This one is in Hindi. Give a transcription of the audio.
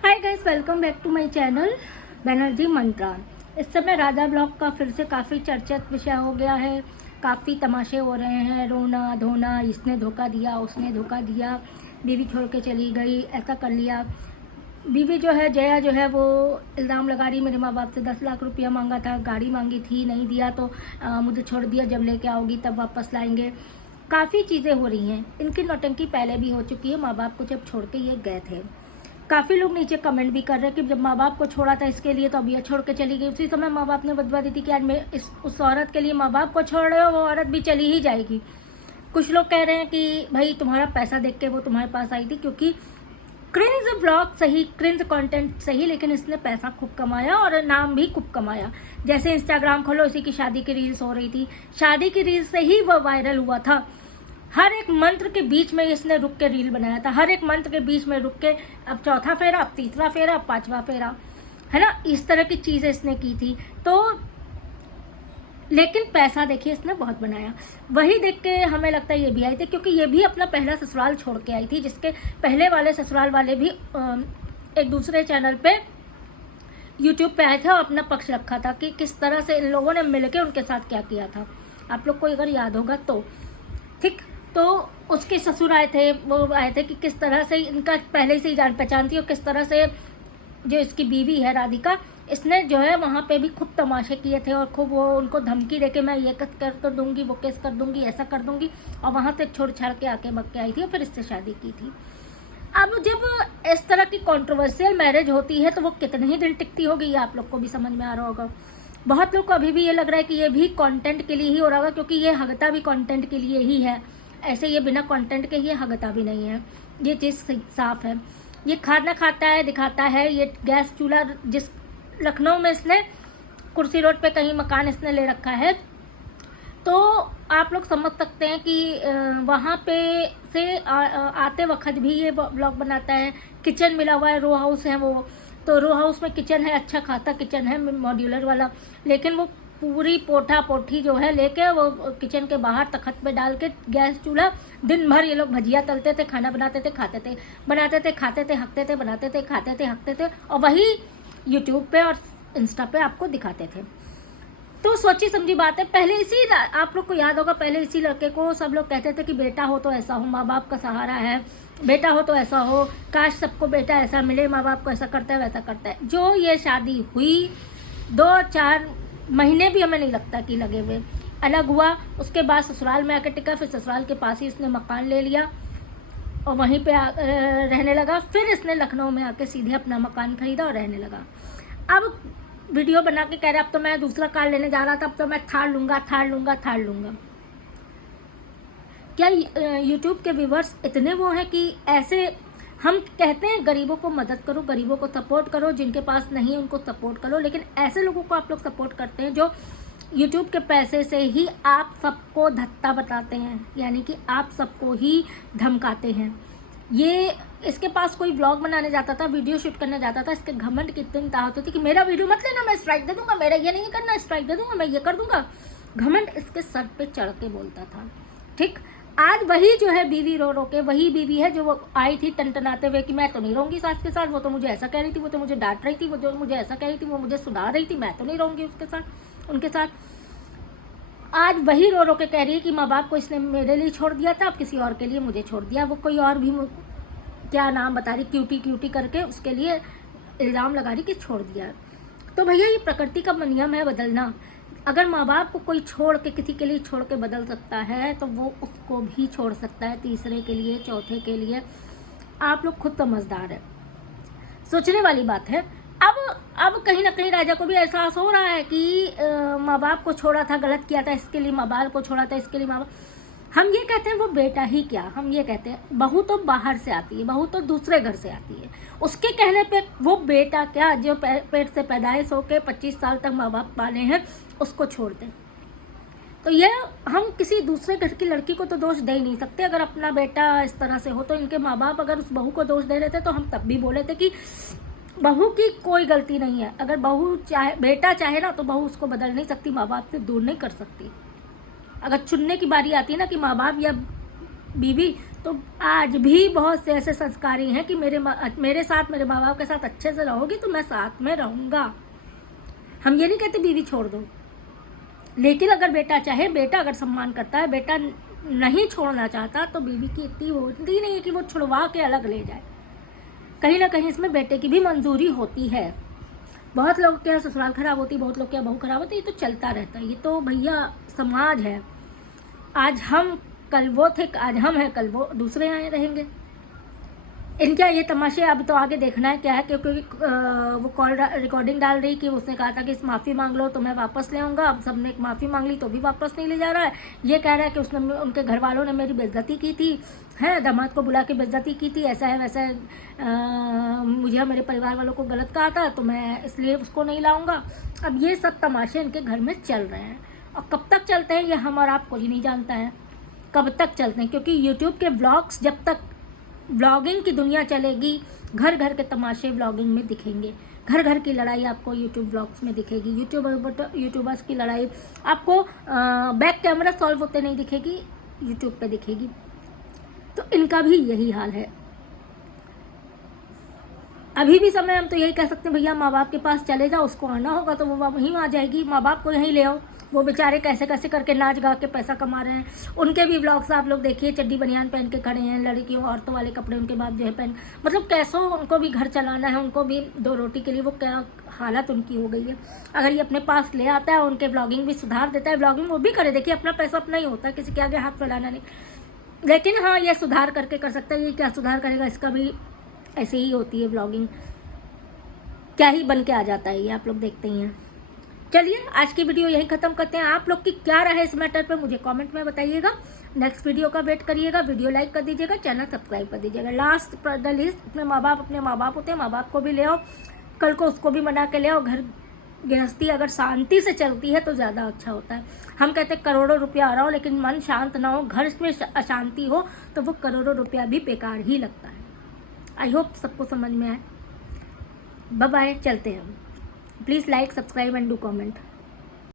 Hi guys, welcome back to my channel Banerjee Mantra. इस समय राजा ब्लॉग का फिर से काफ़ी चर्चित विषय हो गया है। काफ़ी तमाशे हो रहे हैं, रोना धोना, इसने धोखा दिया, उसने धोखा दिया, बीवी छोड़ के चली गई, ऐसा कर लिया। बीवी जो है जया जो है वो इल्ज़ाम लगा रही, मेरे माँ बाप से 10 लाख रुपया मांगा था, गाड़ी मांगी थी, नहीं दिया तो मुझे छोड़ दिया, जब लेके आओगी तब वापस लाएंगे। काफ़ी चीज़ें हो रही हैं। इनकी नौटंकी पहले भी हो चुकी है, माँ बाप को जब छोड़ के ये गए थे। काफ़ी लोग नीचे कमेंट भी कर रहे हैं कि जब माँ बाप को छोड़ा था इसके लिए तो अब ये छोड़ के चली गई। उसी समय माँ बाप ने बदवा दी थी कि आज मैं उस औरत के लिए माँ बाप को छोड़ रहे हो, वो औरत भी चली ही जाएगी। कुछ लोग कह रहे हैं कि भाई तुम्हारा पैसा देख के वो तुम्हारे पास आई थी, क्योंकि क्रिंज व्लॉग सही, क्रिंज कंटेंट सही, लेकिन इसने पैसा खूब कमाया और नाम भी खूब कमाया। जैसे इंस्टाग्राम खोलो, इसी की शादी की रील्स हो रही थी, शादी की रील्स से ही वो वायरल हुआ था। हर एक मंत्र के बीच में इसने रुक के रील बनाया था, हर एक मंत्र के बीच में रुक के, अब चौथा फेरा, अब तीसरा फेरा, अब पांचवा फेरा, है ना, इस तरह की चीज़ें इसने की थी। तो लेकिन पैसा देखिए इसने बहुत बनाया। वही देख के हमें लगता है ये भी आई थी, क्योंकि ये भी अपना पहला ससुराल छोड़ के आई थी, जिसके पहले वाले ससुराल वाले भी एक दूसरे चैनल पे यूट्यूब पे आए थे और अपना पक्ष रखा था कि किस तरह से इन लोगों ने मिलकर उनके साथ क्या किया था। आप लोग को अगर याद होगा तो ठीक। तो उसके ससुर आए थे, वो आए थे कि किस तरह से इनका पहले से ही जान पहचान थी, और किस तरह से जो इसकी बीवी है राधिका, इसने जो है वहाँ पे भी खूब तमाशे किए थे और खूब वो उनको धमकी देके मैं ये कर दूंगी, वो केस कर दूंगी, ऐसा कर दूंगी, और वहाँ से छोड़ छाड़ के आके बग के आई थी और फिर इससे शादी की थी। अब जब इस तरह की कंट्रोवर्शियल मैरिज होती है तो वो कितने ही दिन टिकती होगी, ये आप लोग को भी समझ में आ रहा होगा। बहुत लोग को अभी भी ये लग रहा है कि ये भी कंटेंट के लिए ही हो रहा होगा, क्योंकि ये हगता भी कंटेंट के लिए ही है। ऐसे ये बिना कंटेंट के ये हगता भी नहीं है, ये चीज़ साफ है। ये खाना खाता है, दिखाता है। ये गैस चूल्हा जिस लखनऊ में इसने कुर्सी रोड पे कहीं मकान इसने ले रखा है, तो आप लोग समझ सकते हैं कि वहाँ पे से आते वक्त भी ये ब्लॉग बनाता है। किचन मिला हुआ है, रो हाउस है वो, तो रो हाउस में किचन है, अच्छा खासा किचन है मॉड्यूलर वाला, लेकिन वो पूरी पोठा पोठी जो है लेके वो किचन के बाहर तखत पे डाल के गैस चूल्हा, दिन भर ये लोग भजिया तलते थे, खाना बनाते थे, खाते थे, बनाते थे, खाते थे, हकते थे, बनाते थे, खाते थे, हकते थे, और वही यूट्यूब पे और इंस्टा पे आपको दिखाते थे। तो सोची समझी बात है। पहले इसी, आप लोग को याद होगा, पहले इसी लड़के को सब लोग कहते थे कि बेटा हो तो ऐसा हो, माँ बाप का सहारा है, बेटा हो तो ऐसा हो, काश सबको बेटा ऐसा मिले, माँ बाप को ऐसा करता है वैसा करता है। जो ये शादी हुई 2-4 महीने भी हमें नहीं लगता कि लगे हुए, अलग हुआ, उसके बाद ससुराल में आकर टिका, फिर ससुराल के पास ही इसने मकान ले लिया और वहीं पे रहने लगा। फिर इसने लखनऊ में आके सीधे अपना मकान खरीदा और रहने लगा। अब वीडियो बना के कह रहे अब तो मैं दूसरा कार लेने जा रहा था, अब तो मैं थार लूंगा, थार लूंगा, थार लूंगा। क्या यूट्यूब के व्यूवर्स इतने वो हैं कि ऐसे, हम कहते हैं गरीबों को मदद करो, गरीबों को सपोर्ट करो, जिनके पास नहीं है उनको सपोर्ट करो, लेकिन ऐसे लोगों को आप लोग सपोर्ट करते हैं जो यूट्यूब के पैसे से ही आप सबको धत्ता बताते हैं, यानी कि आप सबको ही धमकाते हैं। ये इसके पास कोई व्लॉग बनाने जाता था, वीडियो शूट करने जाता था, इसके घमंड की इतनी ताकत होती कि मेरा वीडियो मत लेना, मैं स्ट्राइक दे दूंगा, मेरा ये नहीं करना, स्ट्राइक दे दूंगा, मैं ये कर दूंगा। घमंड इसके सर पे चढ़ के बोलता था। ठीक, आज वही जो है बीवी रो रो के, वही बीवी है जो वो आई थी टनटनाते हुए कि मैं तो नहीं रहूंगी सास के साथ, वो तो मुझे ऐसा कह रही थी, वो तो मुझे डांट रही थी, वो जो मुझे ऐसा कह रही थी, वो मुझे सुना रही थी, मैं तो नहीं रहूंगी उसके साथ, उनके साथ। आज वही रो रो के कह रही है कि माँ बाप को इसने मेरे लिए छोड़ दिया था, अब किसी और के लिए मुझे छोड़ दिया। वो कोई और भी क्या नाम बता रही, क्यूटी क्यूटी करके उसके लिए इल्ज़ाम लगा रही कि छोड़ दिया। तो भैया ये प्रकृति का नियम है बदलना। अगर माँ बाप को कोई छोड़ के किसी के लिए छोड़ के बदल सकता है तो वो उसको भी छोड़ सकता है, तीसरे के लिए, चौथे के लिए। आप लोग खुद समझदार है, सोचने वाली बात है। अब कहीं ना कहीं राजा को भी एहसास हो रहा है कि माँ बाप को छोड़ा था, गलत किया था, इसके लिए माँ बाप को छोड़ा था, इसके लिए माँ बाप, हम ये कहते हैं वो बेटा ही क्या, हम ये कहते हैं बहू तो बाहर से आती है, बहू तो दूसरे घर से आती है, उसके कहने पे वो बेटा क्या जो पेट से पैदाइश होके 25 साल तक माँ बाप पाले हैं उसको छोड़ दें। तो ये हम किसी दूसरे घर की लड़की को तो दोष दे ही नहीं सकते। अगर अपना बेटा इस तरह से हो तो इनके माँ बाप अगर उस बहू को दोष दे रहे थे तो हम तब भी बोले थे कि बहू की कोई गलती नहीं है। अगर बहू चाहे, बेटा चाहे ना, तो बहू उसको बदल नहीं सकती, माँ बाप से दूर नहीं कर सकती। अगर चुनने की बारी आती है ना कि माँ बाप या बीवी, तो आज भी बहुत से ऐसे संस्कारी हैं कि मेरे साथ, मेरे माँ बाप के साथ अच्छे से रहोगी तो मैं साथ में रहूँगा। हम ये नहीं कहते बीवी छोड़ दो, लेकिन अगर बेटा चाहे, बेटा अगर सम्मान करता है, बेटा नहीं छोड़ना चाहता, तो बीवी की इतनी होती नहीं है कि वो छुड़वा के अलग ले जाए। कहीं ना कहीं इसमें बेटे की भी मंजूरी होती है। बहुत लोग के यहाँ ससुराल खराब होती, बहुत लोग के यहाँ बहू खराब होती, ये तो चलता रहता है। ये तो भैया समाज है। आज हम कल वो थे, आज हम हैं कल वो दूसरे आए रहेंगे। इनका ये तमाशे अब तो आगे देखना है क्या है, क्योंकि वो कॉल रिकॉर्डिंग डाल रही कि उसने कहा था कि इस माफ़ी मांग लो तो मैं वापस ले आऊँगा। अब सबने एक माफ़ी मांग ली तो भी वापस नहीं ले जा रहा है। ये कह रहा है कि उसने, उनके घर वालों ने मेरी बेइज्जती की थी, है दामाद को बुला के बेइज्जती की थी, ऐसा है वैसा है, मुझे मेरे परिवार वालों को गलत कहा था तो मैं इसलिए उसको नहीं लाऊँगा। अब ये सब तमाशे इनके घर में चल रहे हैं, और कब तक चलते हैं ये हम और आप कोई नहीं जानता है कब तक चलते हैं, क्योंकि यूट्यूब के व्लॉग्स, जब तक व्लॉगिंग की दुनिया चलेगी, घर घर के तमाशे व्लॉगिंग में दिखेंगे। घर घर की लड़ाई आपको यूट्यूब व्लॉग्स में दिखेगी। यूट्यूबर्स की लड़ाई आपको बैक कैमरा सॉल्व होते नहीं दिखेगी, यूट्यूब पे दिखेगी। तो इनका भी यही हाल है। अभी भी समय, हम तो यही कह सकते हैं भैया माँ बाप के पास चले जाओ, उसको आना होगा तो वो वहीं आ जाएगी, माँ बाप को यहीं ले आओ। वो बेचारे कैसे कैसे करके नाच गा के पैसा कमा रहे हैं। उनके भी व्लॉग्स आप लोग देखिए, चड्डी बनियान पहन के खड़े हैं, लड़कियों औरतों वाले कपड़े उनके बाद जो है पहन, मतलब कैसो उनको भी घर चलाना है, उनको भी दो रोटी के लिए वो क्या हालत उनकी हो गई है। अगर ये अपने पास ले आता है, उनके व्लॉगिंग भी सुधार देता है, व्लॉगिंग वो भी करे, देखिए अपना पैसा अपना ही होता है, किसी के आगे हाथ फैलाना नहीं। लेकिन हाँ, ये सुधार करके कर सकता है। ये क्या सुधार करेगा, इसका भी ऐसे ही होती है व्लॉगिंग, क्या ही बन के आ जाता है ये, आप लोग देखते ही हैं। चलिए आज की वीडियो यही खत्म करते हैं। आप लोग की क्या राय है इस मैटर पे मुझे कमेंट में बताइएगा। नेक्स्ट वीडियो का वेट करिएगा। वीडियो लाइक कर दीजिएगा, चैनल सब्सक्राइब कर दीजिएगा। लास्ट द लिस्ट, अपने माँ बाप होते हैं, माँ बाप को भी ले आओ, कल को उसको भी मना के ले आओ। घर गृहस्थी अगर शांति से चलती है तो ज़्यादा अच्छा होता है। हम कहते हैं करोड़ों रुपया आ रहा हो लेकिन मन शांत ना हो, घर में अशांति हो, तो वो करोड़ों रुपया भी बेकार ही लगता है। आई होप सबको समझ में आए। बाय बाय, चलते हैं हम। Please like, subscribe and do comment.